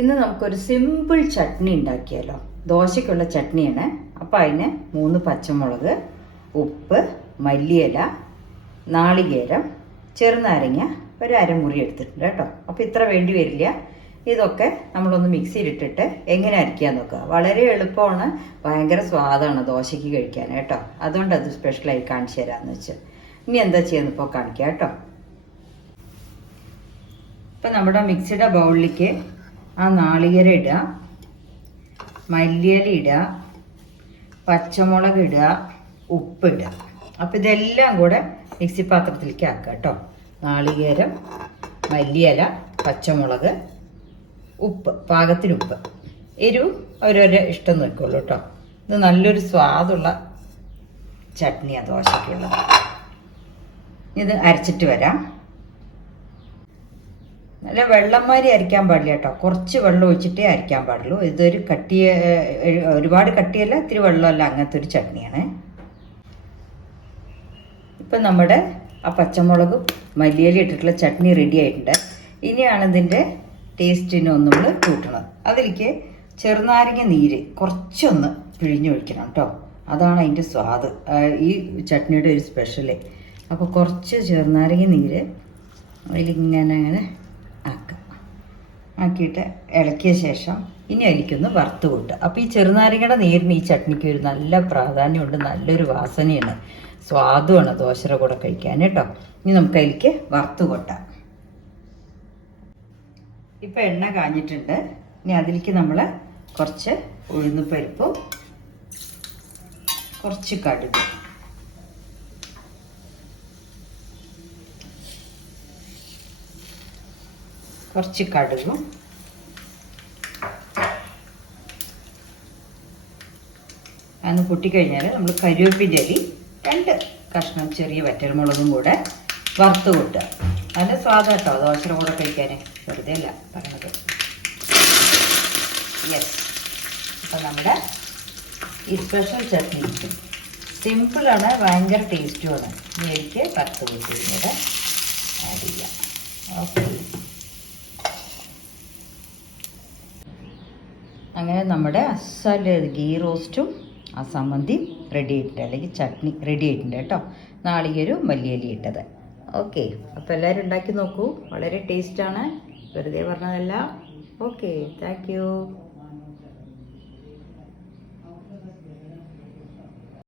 ഇന്ന് നമുക്കൊരു സിമ്പിൾ ചട്നി ഉണ്ടാക്കിയാലോ. ദോശയ്ക്കുള്ള ചട്നിയാണ്. അപ്പോൾ അതിന് 3 പച്ചമുളക്, ഉപ്പ്, മല്ലിയില, നാളികേരം, ചെറുനാരങ്ങ ഒരു അരമുറി എടുത്തിട്ടുണ്ട് കേട്ടോ. അപ്പോൾ ഇത്ര വേണ്ടി വരില്ല. ഇതൊക്കെ നമ്മളൊന്ന് മിക്സിയിലിട്ടിട്ട് എങ്ങനെ അരയ്ക്കാൻ നോക്കുക. വളരെ എളുപ്പമാണ്, ഭയങ്കര സ്വാദാണ് ദോശയ്ക്ക് കഴിക്കാൻ കേട്ടോ. അതുകൊണ്ട് അത് സ്പെഷ്യലായി കാണിച്ചു തരാമെന്ന് വെച്ചാൽ. ഇനി എന്താ ചെയ്യുന്നത് ഇപ്പോൾ കാണിക്കാം കേട്ടോ. ഇപ്പം നമ്മുടെ മിക്സിയുടെ ബൗളിലേക്ക് ആ നാളികേരം ഇടുക, മല്ലിയില ഇടുക, പച്ചമുളക് ഇടുക, ഉപ്പിടുക. അപ്പം ഇതെല്ലാം കൂടെ മിക്സി പാത്രത്തിലേക്ക് ആക്കുക കേട്ടോ. നാളികേരം, മല്ലിയില, പച്ചമുളക്, ഉപ്പ്, പാകത്തിന് ഉപ്പ്. എരിവ് ഓരോരോ ഇഷ്ടം നോക്കുള്ളൂ കേട്ടോ. ഇത് നല്ലൊരു സ്വാദുള്ള ചട്നിയാണ് ദോശയ്ക്കുള്ളത്. ഇത് അരച്ചിട്ട് വരാം. നല്ല വെള്ളംമാരി അരയ്ക്കാൻ പാടില്ല കേട്ടോ. കുറച്ച് വെള്ളം ഒഴിച്ചിട്ടേ അരയ്ക്കാൻ പാടുള്ളൂ. ഇതൊരു ഒരുപാട് കട്ടിയല്ല, ഇത്തിരി വെള്ളമല്ല, അങ്ങനത്തെ ഒരു ചട്നിയാണ്. ഇപ്പം നമ്മുടെ ആ പച്ചമുളകും മല്ലിയില ഇട്ടിട്ടുള്ള ചട്നി റെഡി ആയിട്ടുണ്ട്. ഇനിയാണ് ഇതിൻ്റെ ടേസ്റ്റിനൊന്നും നമ്മൾ കൂട്ടണം. അതിലേക്ക് ചെറുനാരങ്ങ നീര് കുറച്ചൊന്ന് പിഴിഞ്ഞൊഴിക്കണം കേട്ടോ. അതാണ് അതിൻ്റെ സ്വാദ്, ഈ ചട്നിയുടെ ഒരു സ്പെഷ്യല്. അപ്പോൾ കുറച്ച് ചെറുനാരങ്ങ നീര് അതിലിങ്ങനെ ആക്കിയിട്ട് ഇളക്കിയ ശേഷം ഇനി അതിലേക്കൊന്ന് വറുത്ത് കൂട്ടുക. അപ്പോൾ ഈ ചെറുനാരങ്ങയുടെ നീരിന് ഈ ചട്നിക്ക് ഒരു നല്ല പ്രാധാന്യമുണ്ട്, നല്ലൊരു വാസനയാണ്, സ്വാദുമാണ് ദോശയുടെ കൂടെ കഴിക്കാൻ കേട്ടോ. ഇനി നമുക്ക് അതിലേക്ക് വറുത്ത് കൂട്ടാം. ഇപ്പം എണ്ണ കാഞ്ഞിട്ടുണ്ട്. ഇനി അതിലേക്ക് നമ്മൾ കുറച്ച് ഉഴുന്നുപരിപ്പും കുറച്ച് കടുക്, കുറച്ച് കടുകും അന്ന് പൊട്ടിക്കഴിഞ്ഞാൽ നമ്മൾ കരിവേപ്പിൻ്റെ ഇല 2 കഷ്ണം ചെറിയ വറ്റൽമുളകും കൂടെ വറുത്ത് കൂട്ടുക. നല്ല സ്വാദ് കേട്ടോ ദോശയുടെ കൂടെ കഴിക്കാൻ, വെറുതെ അല്ല പറയണത്. യെസ്, അപ്പം നമ്മുടെ ഈ സ്പെഷ്യൽ ചട്നി സിമ്പിളാണ്, ഭയങ്കര ടേസ്റ്റുമാണ്. ഇനി എനിക്ക് വറുത്ത് കൂട്ടിയിരുന്നത് ആഡ് ചെയ്യാം. ഓക്കെ, അങ്ങനെ നമ്മുടെ അസല് ഗീ റോസ്റ്റും ആ സമ്മന്തി റെഡി ആയിട്ടുണ്ട്, അല്ലെങ്കിൽ ചട്നി റെഡി ആയിട്ടുണ്ട് കേട്ടോ. നാളികേരവും മല്ലിയില ഇട്ടത്. ഓക്കെ, അപ്പോൾ എല്ലാവരും ഉണ്ടാക്കി നോക്കൂ, വളരെ ടേസ്റ്റാണ്, വെറുതെ പറഞ്ഞതല്ല. Okay, thank you.